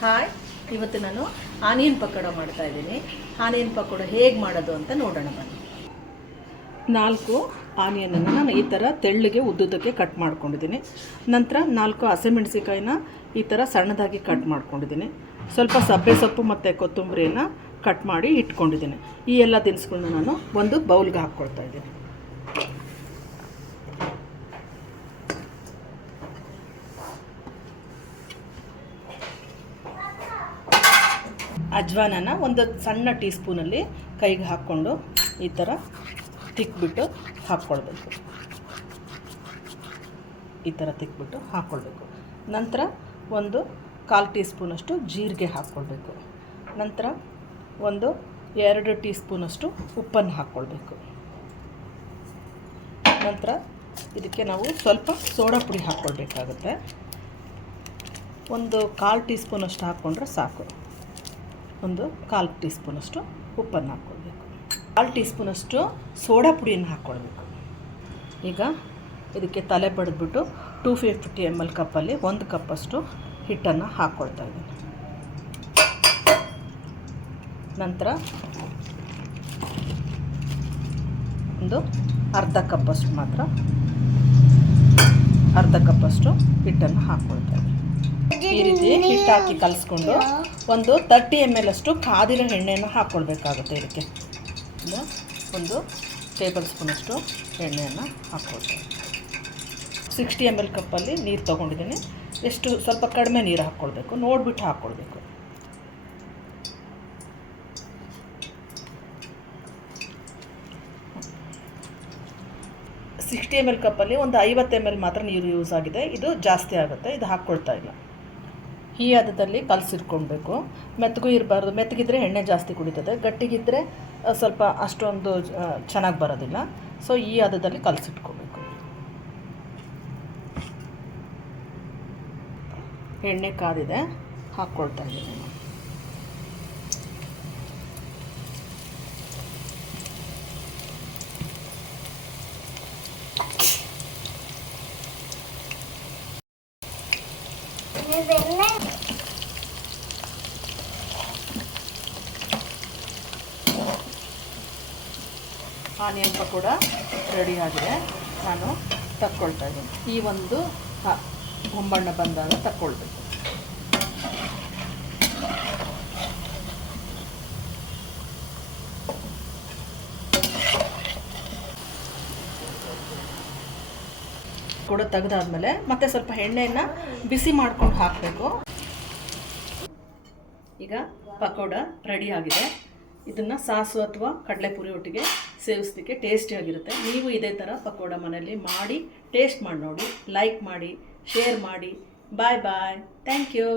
Hi ಇವತ್ತು ನಾನು onion pakoda ಮಾಡ್ತಾ ಇದ್ದೀನಿ. ಆನಿಯನ್ ಪಕೋಡ ಹೇಗೆ ಮಾಡೋದು ಅಂತ ನೋಡೋಣ ಬನ್ನಿ. ನಾಲ್ಕು ಆನಿಯನನ್ನು ನಾನು ಈ ಥರ ತೆಳ್ಳಗೆ ಉದ್ದುದಕ್ಕೆ ಕಟ್ ಮಾಡ್ಕೊಂಡಿದ್ದೀನಿ. ನಂತರ ನಾಲ್ಕು ಹಸಿಮೆಣಸಿಕಾಯಿನ ಈ ಥರ ಸಣ್ಣದಾಗಿ ಕಟ್ ಮಾಡ್ಕೊಂಡಿದ್ದೀನಿ. ಸ್ವಲ್ಪ ಸಬ್ಬೆ ಸೊಪ್ಪು ಮತ್ತು ಕೊತ್ತಂಬರಿಯನ್ನು ಕಟ್ ಮಾಡಿ ಇಟ್ಕೊಂಡಿದ್ದೀನಿ. ಈ ಎಲ್ಲ ದಿನಸುಗಳನ್ನ ನಾನು ಒಂದು ಬೌಲ್ಗೆ ಹಾಕ್ಕೊಳ್ತಾ ಇದ್ದೀನಿ. ಅಜ್ವಾನನ ಒಂದು ಸಣ್ಣ ಟೀ ಸ್ಪೂನಲ್ಲಿ ಕೈಗೆ ಹಾಕ್ಕೊಂಡು ಈ ಥರ ತಿಕ್ಬಿಟ್ಟು ಹಾಕ್ಕೊಳ್ಬೇಕು. ಈ ಥರ ತಿಕ್ಬಿಟ್ಟು ಹಾಕ್ಕೊಳ್ಬೇಕು. ನಂತರ ಒಂದು ಕಾಲು ಟೀ ಸ್ಪೂನಷ್ಟು ಜೀರಿಗೆ ಹಾಕ್ಕೊಳ್ಬೇಕು. ನಂತರ ಒಂದು ಎರಡು ಟೀ ಸ್ಪೂನಷ್ಟು ಉಪ್ಪನ್ನು ಹಾಕ್ಕೊಳ್ಬೇಕು. ನಂತರ ಇದಕ್ಕೆ ನಾವು ಸ್ವಲ್ಪ ಸೋಡಾ ಪುಡಿ ಹಾಕ್ಕೊಳ್ಬೇಕಾಗುತ್ತೆ. ಒಂದು ಕಾಲು ಟೀ ಸ್ಪೂನಷ್ಟು ಹಾಕ್ಕೊಂಡ್ರೆ ಸಾಕು. ಒಂದು ಕಾಲು ಟೀ ಸ್ಪೂನಷ್ಟು ಉಪ್ಪನ್ನು ಹಾಕ್ಕೊಳ್ಬೇಕು. ಕಾಲು ಟೀ ಸ್ಪೂನಷ್ಟು ಸೋಡಾ ಪುಡಿಯನ್ನು ಹಾಕ್ಕೊಳ್ಬೇಕು. ಈಗ ಇದಕ್ಕೆ ತಲೆ ಬಡಿದ್ಬಿಟ್ಟು ಟೂ ಫಿಫ್ಟಿ ಎಂ ಎಲ್ ಕಪ್ಪಲ್ಲಿ ಒಂದು ಕಪ್ಪಷ್ಟು ಹಿಟ್ಟನ್ನು ಹಾಕ್ಕೊಳ್ತಾ ಇದ್ದೀನಿ. ನಂತರ ಒಂದು ಅರ್ಧ ಕಪ್ಪಷ್ಟು ಮಾತ್ರ, ಅರ್ಧ ಕಪ್ಪಷ್ಟು ಹಿಟ್ಟನ್ನು ಹಾಕ್ಕೊಳ್ತಾ ಇದ್ದೀನಿ. ಈ ರೀತಿ ಹಿಟ್ಟು ಹಾಕಿ ಕಲಿಸ್ಕೊಂಡು ಒಂದು ತರ್ಟಿ ಎಂ ಎಲ್ ಅಷ್ಟು ಕಾದಿರೋ ಎಣ್ಣೆಯನ್ನು ಹಾಕ್ಕೊಳ್ಬೇಕಾಗುತ್ತೆ ಇದಕ್ಕೆ. ಒಂದು ಟೇಬಲ್ ಸ್ಪೂನಷ್ಟು ಎಣ್ಣೆಯನ್ನು ಹಾಕ್ಕೊಳ್ತೀನಿ ಸಿಕ್ಸ್ಟಿ ಎಂ ಎಲ್ ಕಪ್ಪಲ್ಲಿ ನೀರು ತೊಗೊಂಡಿದ್ದೀನಿ. ಎಷ್ಟು ಸ್ವಲ್ಪ ಕಡಿಮೆ ನೀರು ಹಾಕ್ಕೊಳ್ಬೇಕು ನೋಡಿಬಿಟ್ಟು ಹಾಕ್ಕೊಳ್ಬೇಕು ಸಿಕ್ಸ್ಟಿ ಎಂ ಎಲ್ ಕಪ್ಪಲ್ಲಿ ಒಂದು ಐವತ್ತು ಎಂ ಎಲ್ ಮಾತ್ರ ನೀರು ಯೂಸ್ ಆಗಿದೆ. ಇದು ಜಾಸ್ತಿ ಆಗುತ್ತೆ. ಇದು ಹಾಕ್ಕೊಳ್ತಾ ಇಲ್ಲ. ಈ ಹದದಲ್ಲಿ ಕಲಸಿಟ್ಕೊಳ್ಬೇಕು. ಮೆತ್ತಗೂ ಇರಬಾರ್ದು. ಮೆತ್ತಗಿದ್ರೆ ಎಣ್ಣೆ ಜಾಸ್ತಿ ಕುಡಿತದೆ. ಗಟ್ಟಿಗಿದ್ದರೆ ಸ್ವಲ್ಪ ಅಷ್ಟೊಂದು ಚೆನ್ನಾಗಿ ಬರೋದಿಲ್ಲ. ಸೊ ಈ ಹದದಲ್ಲಿ ಕಲಸಿಟ್ಕೋಬೇಕು ಎಣ್ಣೆ ಕಾದಿದೆ. ಹಾಕ್ಕೊಳ್ತಾ ಇದ್ದೀನಿ ನಾನು. ಆನಿಯನ್ ಪಕೋಡ ರೆಡಿ ಆಗಿದೆ. ನಾನು ತಕ್ಕೊಳ್ತಾ ಇದ್ದೀನಿ. ಈ ಒಂದು ಬೊಂಬಣ್ಣ ಬಂದಾಗ ತಕ್ಕೊಳ್ಬೇಕು. ಕೂಡ ತೆಗೆದಾದ್ಮೇಲೆ ಮತ್ತೆ ಸ್ವಲ್ಪ ಎಣ್ಣೆಯನ್ನು ಬಿಸಿ ಮಾಡ್ಕೊಂಡು ಹಾಕಬೇಕು. ಈಗ ಪಕೋಡ ರೆಡಿ ಆಗಿದೆ. ಇದನ್ನು ಸಾಸು ಅಥವಾ ಕಡಲೆಪುರಿ ಒಟ್ಟಿಗೆ ಸೇವಿಸಲಿಕ್ಕೆ ಟೇಸ್ಟಿಯಾಗಿರುತ್ತೆ ನೀವು ಇದೇ ಥರ ಪಕೋಡ ಮನೆಯಲ್ಲಿ ಮಾಡಿ ಟೇಸ್ಟ್ ಮಾಡಿ ನೋಡಿ ಲೈಕ್ ಮಾಡಿ ಶೇರ್ ಮಾಡಿ. ಬಾಯ್ ಬಾಯ್ ಥ್ಯಾಂಕ್ ಯು